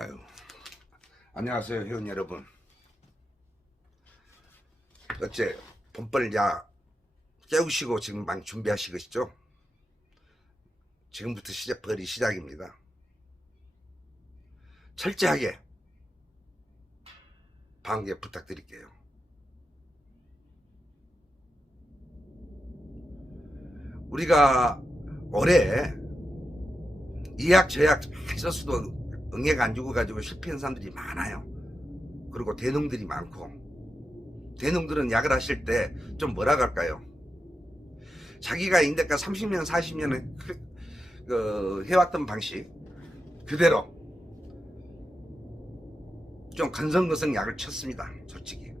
아유, 안녕하세요, 회원 여러분. 어째 봄벌 깨우시고 지금 막 준비하시겠죠? 지금부터 벌이 시작입니다. 철저하게 방해 부탁드릴게요. 우리가 올해 이약 저약 했었어도 응애가 안 죽어가지고 실패한 사람들이 많아요. 그리고 대농들이 많고, 대농들은 약을 하실 때 좀 뭐라 할까요? 자기가 인대가 30년 40년을 해왔던 방식 그대로 좀 건성건성 약을 쳤습니다, 솔직히.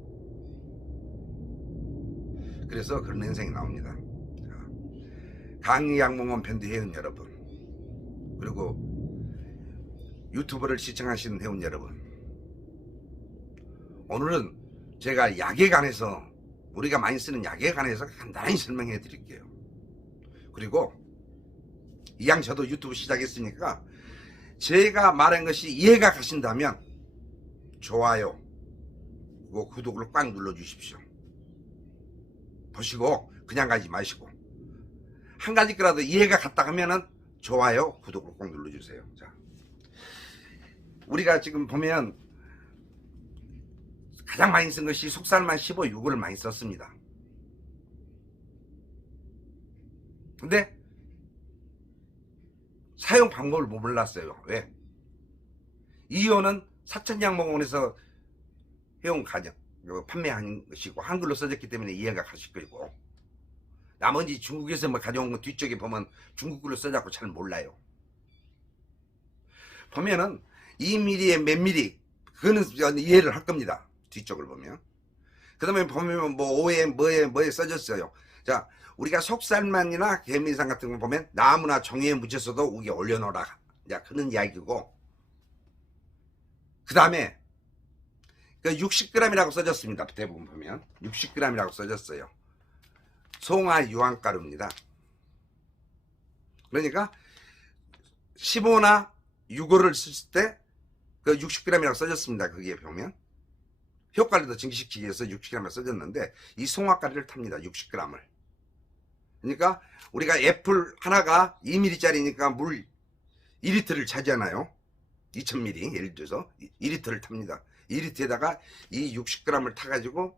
그래서 그런 현상이 나옵니다. 강의약몽원 밴드 회원 여러분, 그리고 유튜브를 시청하시는 회원 여러분, 오늘은 제가 약에 관해서, 우리가 많이 쓰는 약에 관해서 간단히 설명해 드릴게요. 그리고 이왕 저도 유튜브 시작했으니까 제가 말한 것이 이해가 가신다면 좋아요 그리고 구독을 꽉 눌러 주십시오. 보시고 그냥 가지 마시고, 한 가지 거라도 이해가 갔다 하면은 좋아요 구독을 꼭 눌러 주세요. 자, 우리가 지금 보면 가장 많이 쓴 것이 속살만 15, 6을 많이 썼습니다. 근데 사용 방법을 몰랐어요. 왜? 이효는 사천약목원에서 해온 가정 판매한 것이고 한글로 써졌기 때문에 이해가 가실 거고, 나머지 중국에서 뭐 가져온 거 뒤쪽에 보면 중국글로 써졌고 잘 몰라요. 보면은 2mm에 몇 mm 그거는 이해를 할 겁니다. 뒤쪽을 보면. 그 다음에 보면 뭐 오에 뭐에 써졌어요. 자, 우리가 속살만이나 개미산 같은 거 보면 나무나 종이에 묻혀서도 위에 올려놓으라, 자, 그런 이야기고, 그 다음에 그 60g이라고 써졌습니다. 대부분 보면 60g이라고 써졌어요. 송화 유황가루입니다. 그러니까 15나 6호를 쓸 때 그 60g이라고 써졌습니다. 거기에 보면 효과를 더 증식시키기 위해서 60g을 써졌는데, 이 송화가루를 탑니다. 60g을. 그러니까 우리가 애플 하나가 2mm짜리니까 물 2리터를 차지하나요? 2000ml 예를 들어서 2리터를 탑니다. 2리터에다가 이 60g을 타가지고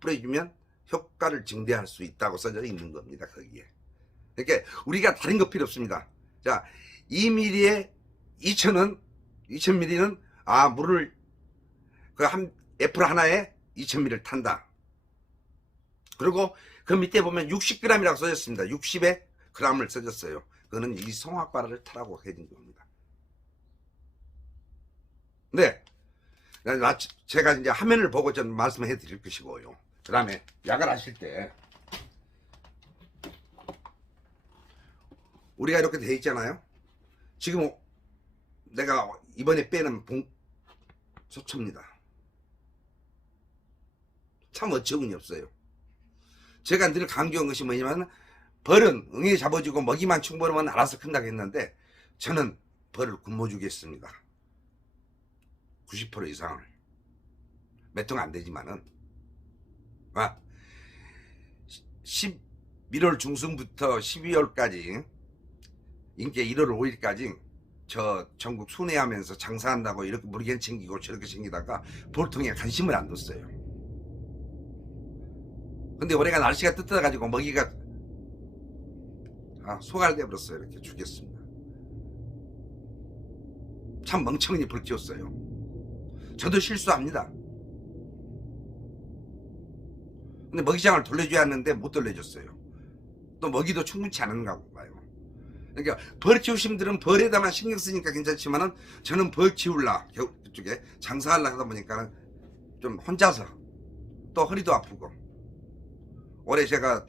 뿌려주면 효과를 증대할 수 있다고 써져 있는 겁니다. 거기에. 그러니까 우리가 다른 거 필요 없습니다. 자, 2mm에 2000ml는 물을 그 한 애플 하나에 2000ml를 탄다. 그리고 그 밑에 보면 60g이라고 써졌습니다. 60에 g을 써졌어요. 그거는 이 송화가루를 타라고 해준 겁니다. 네, 제가 이제 화면을 보고 좀 말씀해 드릴 것이고요. 그 다음에 약을 하실 때 우리가 이렇게 돼 있잖아요. 지금 내가 이번에 빼는 소초입니다. 참 어처구니 없어요. 제가 늘 강조한 것이 뭐냐면, 벌은 응애 잡아주고 먹이만 충분하면 알아서 큰다고 했는데, 저는 벌을 굶어주겠습니다. 90% 이상을. 몇 통 안 되지만은 11월 중순부터 12월까지 인게 1월 5일까지 저 전국 순회하면서 장사한다고 이렇게 무리견 챙기고 저렇게 챙기다가 볼통에 관심을 안 뒀어요. 근데 올해가 날씨가 뜨뜻해가지고 먹이가 소갈돼 버렸어요. 이렇게 죽였습니다. 참 멍청이 벌 키웠어요. 저도 실수합니다. 근데 먹이장을 돌려줘야 하는데 못 돌려줬어요. 또 먹이도 충분치 않은가 봐요. 그러니까 벌 키우신 분들은 벌에다만 신경 쓰니까 괜찮지만은, 저는 벌 키울라 그쪽에 장사하려 하다 보니까 좀 혼자서 또 허리도 아프고, 올해 제가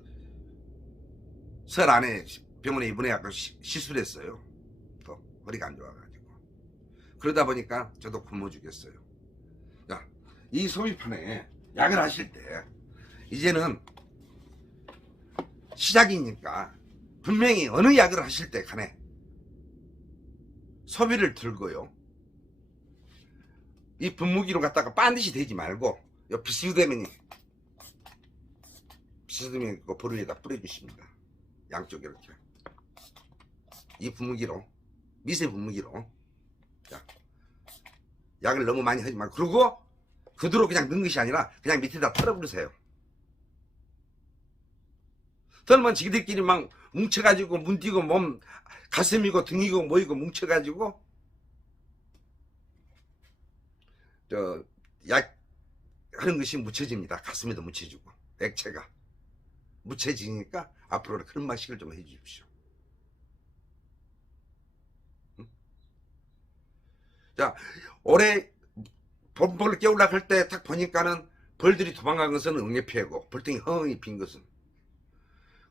설 안에 병원에 입원해갖고 시술을 했어요. 또 허리가 안 좋아가지고. 그러다 보니까 저도 굶어 죽겠어요. 자, 이 소비판에 약을 하실 때 이제는 시작이니까 분명히 어느 약을 하실 때 간에 소비를 들고요, 이 분무기로 갖다가 반드시 대지 말고 요 비스듬히 그 볼 위에다 뿌려주십니다. 양쪽 이렇게. 이 분무기로, 미세 분무기로. 자, 약을 너무 많이 하지 말고, 그리고 그대로 그냥 넣은 것이 아니라 그냥 밑에다 털어버리세요. 털면 지들끼리 막 뭉쳐가지고 문띠고 몸 가슴이고 등이고 뭐이고 뭉쳐가지고 약 하는 것이 묻혀집니다. 가슴에도 묻혀지고 액체가 묻혀지니까 앞으로 그런 방식을 좀 해주십시오. 자, 올해 벌을 깨우려고 할 때 딱 보니까는 벌들이 도망간 것은 응애피해고 벌등이 헝이 빈 것은.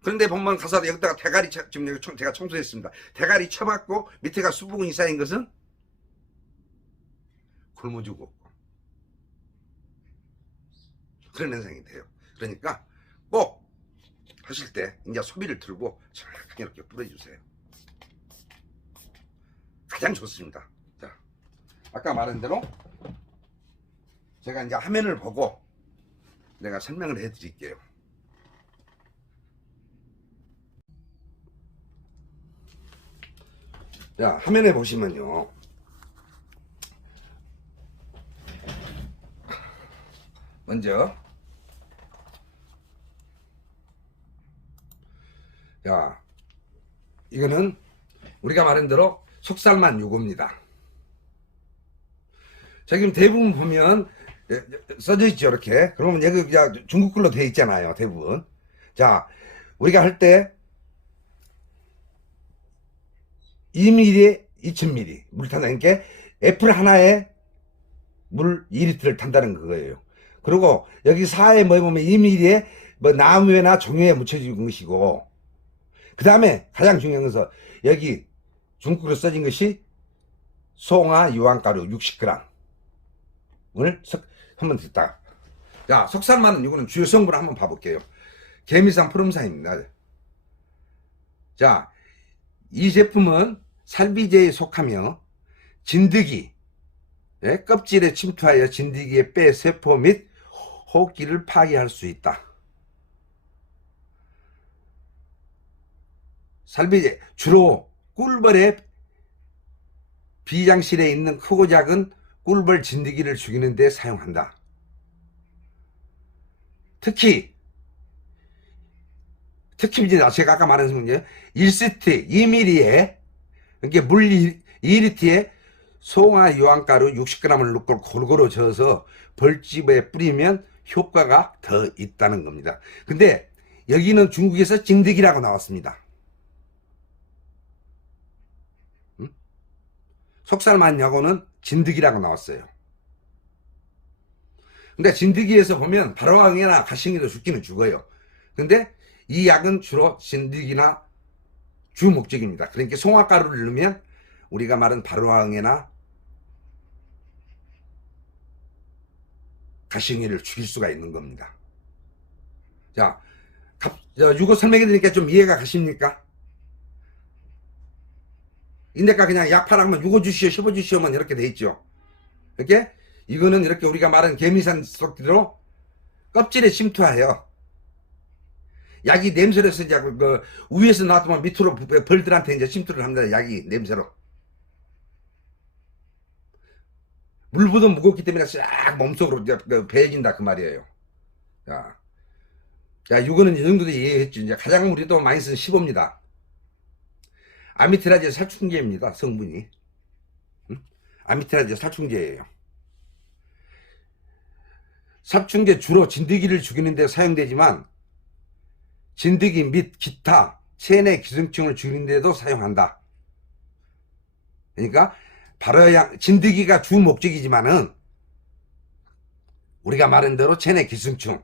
그런데 보면 가서 여기다가 대가리 지금 여기 제가 청소했습니다. 대가리 쳐맞고 밑에가 수부근이 쌓인 것은 굶어주고 없고 그런 현상이 돼요. 그러니까 꼭 하실 때 이제 소비를 들고 정확하게 이렇게 뿌려주세요. 가장 좋습니다. 자, 아까 말한 대로 제가 이제 화면을 보고 내가 설명을 해 드릴게요. 자, 화면에 보시면요. 먼저 자, 이거는 우리가 말한 대로 속살만 요겁니다. 지금 대부분 보면 써져 있죠, 이렇게. 그러면 여기 중국 글로 되어 있잖아요, 대부분. 자, 우리가 할 때 2ml에 2000ml 물 탄다는 게 애플 하나에 물 2리터를 탄다는 그거예요. 그리고 여기 사에 뭐 보면 2ml에 뭐 나무에나 종이에 묻혀진 것이고, 그 다음에 가장 중요한 것은 여기 중국으로 써진 것이 송화 유황가루 60g을 한번 듣다. 자, 속살만은 이거는 주요 성분을 한번 봐볼게요. 개미산 푸름산입니다. 자, 이 제품은 살비제에 속하며 진드기, 껍질에 침투하여 진드기의 뼈, 세포 및 호흡기를 파괴할 수 있다. 살비제, 주로 꿀벌의 비장실에 있는 크고 작은 꿀벌 진드기를 죽이는 데 사용한다. 특히 제가 아까 말한 성분이요. 1세트 2ml에 이게 물 2리터에 송화 유황가루 60g을 넣고 골고루 저어서 벌집에 뿌리면 효과가 더 있다는 겁니다. 근데 여기는 중국에서 진드기라고 나왔습니다. 속살만약고는 진드기라고 나왔어요. 근데 진드기에서 보면 바로왕이나 가시성이도 죽기는 죽어요. 근데 이 약은 주로 진드기나 주 목적입니다. 그러니까 송화가루를 넣으면 우리가 말한 바로왕이나 가시성이를 죽일 수가 있는 겁니다. 자, 이거 설명해 드리니까 좀 이해가 가십니까? 인데까 그냥 약 팔아면 6어 주시오 10어 주시오만 이렇게 돼 있죠. 이렇게 이거는 이렇게 우리가 말한 개미산 속기로 껍질에 침투하여 약이 냄새로 해서 이제 그 위에서 나왔더만 밑으로 벌들한테 이제 침투를 합니다. 약이 냄새로. 물보다 무겁기 때문에 싹 몸속으로 이제 배해진다 그 말이에요. 자, 이거는 이 정도도 이해했죠. 이제 가장 우리도 많이 쓰는 15입니다. 아미트라제 살충제입니다. 성분이. 아미트라제 살충제예요. 살충제 주로 진드기를 죽이는 데 사용되지만 진드기 및 기타 체내 기생충을 죽이는 데도 사용한다. 그러니까 진드기가 주 목적이지만은 우리가 말한 대로 체내 기생충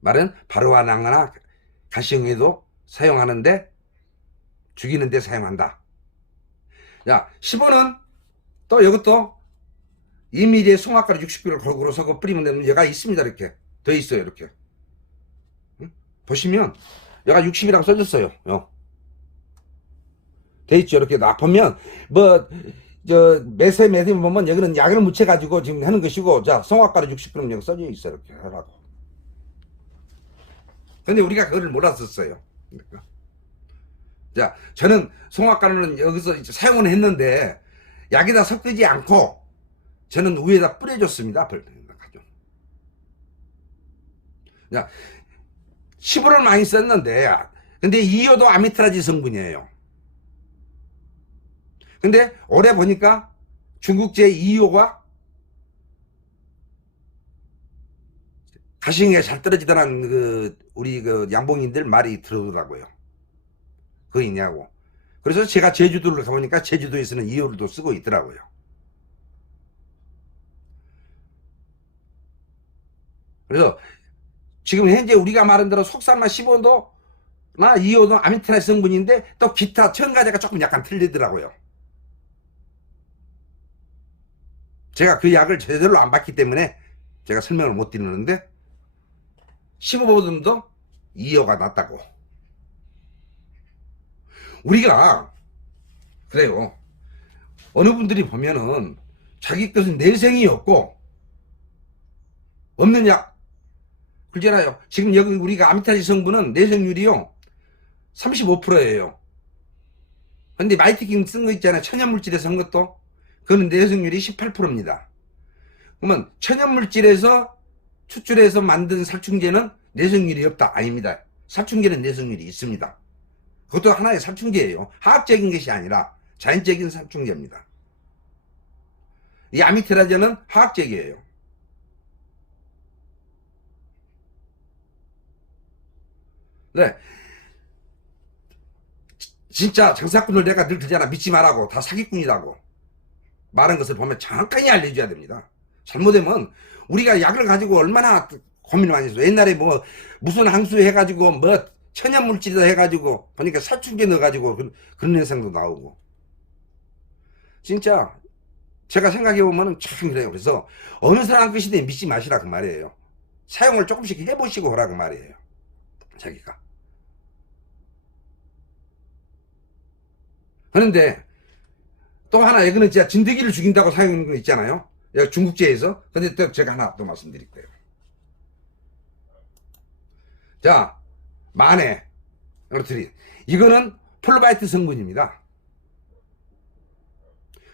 말은 바로와낭이나 가시형에도 사용하는데 죽이는 데 사용한다. 자, 10호는 또 이것도 2ml에 송화가루 60g을 골고루 섞어 뿌리면 되면 얘가 있습니다. 이렇게 더 있어요. 이렇게 보시면 얘가 60이라고 써졌어요. 돼 있죠. 이렇게 나 보면 뭐 매세 보면 여기는 약을 묻혀가지고 지금 하는 것이고, 자, 송화가루 60g 여기 써져 있어. 이렇게 하라고. 근데 우리가 그걸 몰랐었어요. 그러니까. 자, 저는 송화가루는 여기서 사용을 했는데, 약에다 섞이지 않고, 저는 위에다 뿌려줬습니다. 자, 15를 많이 썼는데, 근데 이효도 아미트라지 성분이에요. 근데 올해 보니까 중국제 2호가 가시성에 잘 떨어지다는 우리 양봉인들 말이 들어오더라고요. 그거 있냐고. 그래서 제가 제주도를 가보니까 제주도에서는 2호를 또 쓰고 있더라고요. 그래서 지금 현재 우리가 말한 대로 속산만 15도나 2호도 아미트라지 성분인데 또 기타 첨가제가 조금 약간 틀리더라고요. 제가 그 약을 제대로 안 받기 때문에 제가 설명을 못 드리는데 15보듬도 2호가 낫다고. 우리가 그래요. 어느 분들이 보면은 자기 것은 내생이 없고 없는 약 그렇잖아요. 지금 여기 우리가 아미타지 성분은 내성률이요 35%예요. 근데 마이티킹 쓴 거 있잖아요. 천연물질에서 한 것도 그거는 내성률이 18%입니다. 그러면 천연물질에서 추출해서 만든 살충제는 내성률이 없다? 아닙니다. 살충제는 내성률이 있습니다. 그것도 하나의 살충제예요. 화학적인 것이 아니라 자연적인 살충제입니다. 이 아미트라제는 화학적이에요. 네. 진짜 장사꾼을 내가 늘 그러잖아. 믿지 말라고. 다 사기꾼이라고. 말한 것을 보면 정확하게 알려줘야 됩니다. 잘못하면 우리가 약을 가지고 얼마나 고민을 많이 했어. 옛날에 뭐 무슨 항수 해가지고 뭐 천연물질이다 해가지고 보니까 살충제 넣어가지고 그런 현상도 나오고. 진짜 제가 생각해보면 참 그래요. 그래서 어느 사람 것이든 믿지 마시라 그 말이에요. 사용을 조금씩 해보시고 오라 그 말이에요. 자기가. 그런데 또 하나 이거는 진짜 진드기를 죽인다고 사용하는 거 있잖아요. 중국제에서. 근데 또 제가 하나 또 말씀드릴게요. 자, 만에 이거는 폴바이트 성분입니다.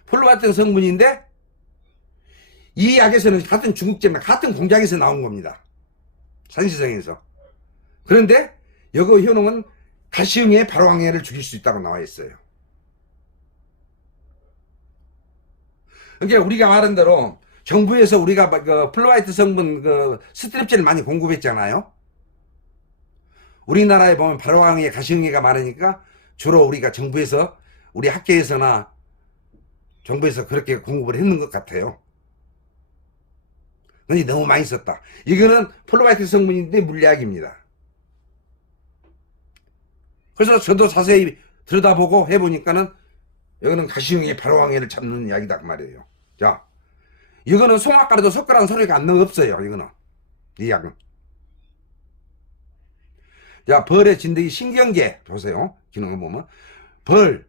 폴바이트 성분인데 이 약에서는 같은 중국제입니다. 같은 공장에서 나온 겁니다. 산시성에서. 그런데 여기 효능은 가시응의 발화항해를 죽일 수 있다고 나와 있어요. 그러니까 우리가 말한 대로 정부에서 우리가 그 플로라이트 성분 스트립제를 많이 공급했잖아요. 우리나라에 보면 발화항해, 가시응해가 많으니까 주로 우리가 정부에서 우리 학계에서나 정부에서 그렇게 공급을 했는 것 같아요. 근데 너무 많이 썼다. 이거는 플로라이트 성분인데 물약입니다. 그래서 저도 자세히 들여다보고 해보니까는 여기는 가시응해 발화항해를 잡는 약이다 그 말이에요. 자, 이거는 송화가루도 섞으라는 소리가 안 없어요. 이거는 이 약은. 자, 벌의 진드기 신경계 보세요. 기능을 보면 벌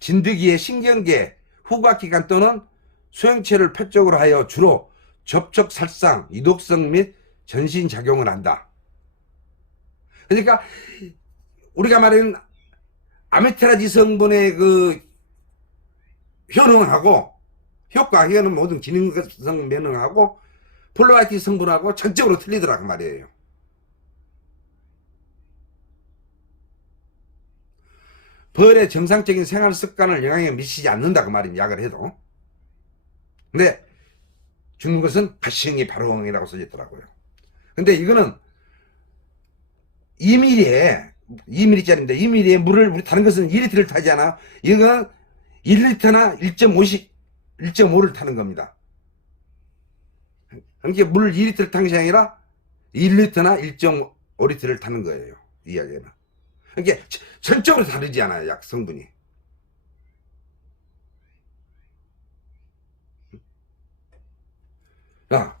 진드기의 신경계 후각기관 또는 소형체를 표적으로 하여 주로 접촉 살상, 이독성 및 전신작용을 한다. 그러니까 우리가 말하는 아미트라지 성분의 그 효능하고 효과, 효능 모든 기능성 면허하고 플로라이트 성분하고 전적으로 틀리더라고 말이에요. 벌의 정상적인 생활 습관을 영향에 미치지 않는다 그 말입니다. 약을 해도. 근데 죽는 것은 가시응해 발화항해라고 써있더라고요. 근데 이거는 2mm에 2mm짜리인데 2mm에 물을 우리 다른 것은 2리터를 타잖아. 이건 1리터나 1.5를 타는 겁니다. 그러니까 물 2리터를 타는 것이 아니라 1리터나 1.5리터를 타는 거예요. 이 이야기는. 그러니까 전적으로 다르지 않아요. 약 성분이. 자,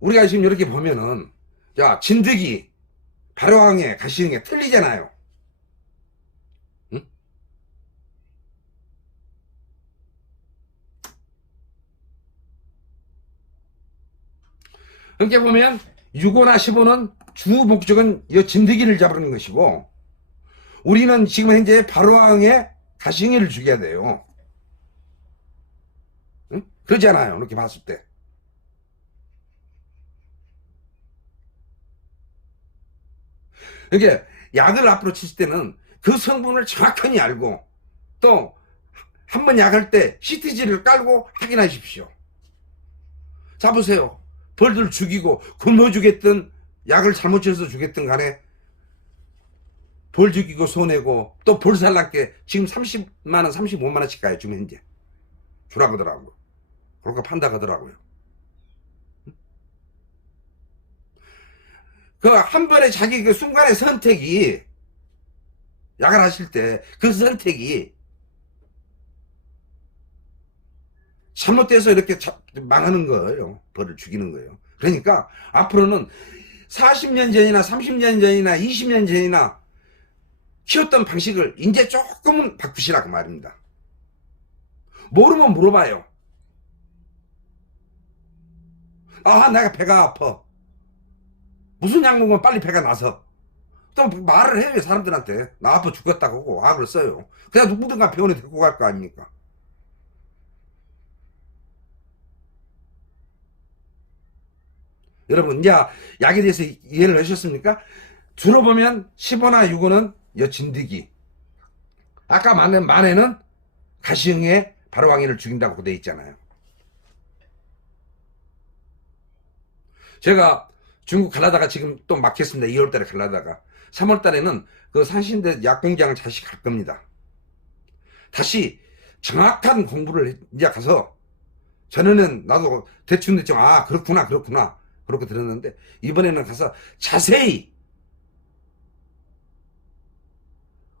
우리가 지금 이렇게 보면은 자 진드기, 발화항해, 가시응해 틀리잖아요. 그렇게 보면 6호나 15는 주 목적은 이 진드기를 잡는 것이고, 우리는 지금 현재 발화왕의 가시응해를 죽여야 돼요. 응? 그러잖아요. 이렇게 봤을 때. 이게 약을 앞으로 치실 때는 그 성분을 정확히 알고, 또 한 번 약할 때 CTG를 깔고 확인하십시오. 자, 보세요. 벌들 죽이고 굶어 주겠든 약을 잘못 쳐서 주겠든 간에 벌 죽이고 손해고, 또 벌 살랍게 지금 30만원 35만원씩 가요. 지금 현재 주라고 하더라고요. 그렇게 판다고 하더라고요. 그 한 번에 자기 그 순간의 선택이, 약을 하실 때 그 선택이 잘못돼서 이렇게 망하는 거예요. 벌을 죽이는 거예요. 그러니까 앞으로는 40년 전이나 30년 전이나 20년 전이나 키웠던 방식을 이제 조금은 바꾸시라고 말입니다. 모르면 물어봐요. 아, 내가 배가 아파. 무슨 약 먹으면 빨리 배가 나서. 또 말을 해요, 사람들한테. 나 아파 죽겠다고 악을 써요. 그냥 누구든가 병원에 데리고 갈 거 아닙니까? 여러분, 이제 약에 대해서 이해를 하셨습니까? 주로 보면 15나 6호는 여진드기, 아까 말한 만에는 가시응해 발화왕이를 죽인다고 돼 있잖아요. 제가 중국 갈라다가 지금 또 막혔습니다. 2월달에 갈라다가 3월달에는 그 산신대 약공장을 다시 갈 겁니다. 다시 정확한 공부를 이제 가서, 전에는 나도 대충 아 그렇구나 그렇게 들었는데, 이번에는 가서 자세히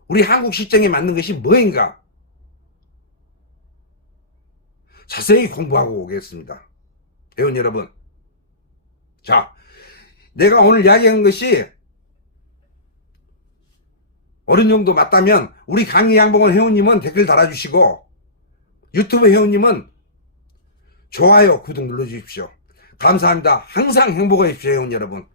우리 한국 시정에 맞는 것이 뭐인가 자세히 공부하고 오겠습니다. 회원 여러분, 자, 내가 오늘 이야기한 것이 어느 정도 맞다면 우리 강의 양봉원 회원님은 댓글 달아주시고, 유튜브 회원님은 좋아요 구독 눌러주십시오. 감사합니다. 항상 행복하십시오 회원 여러분.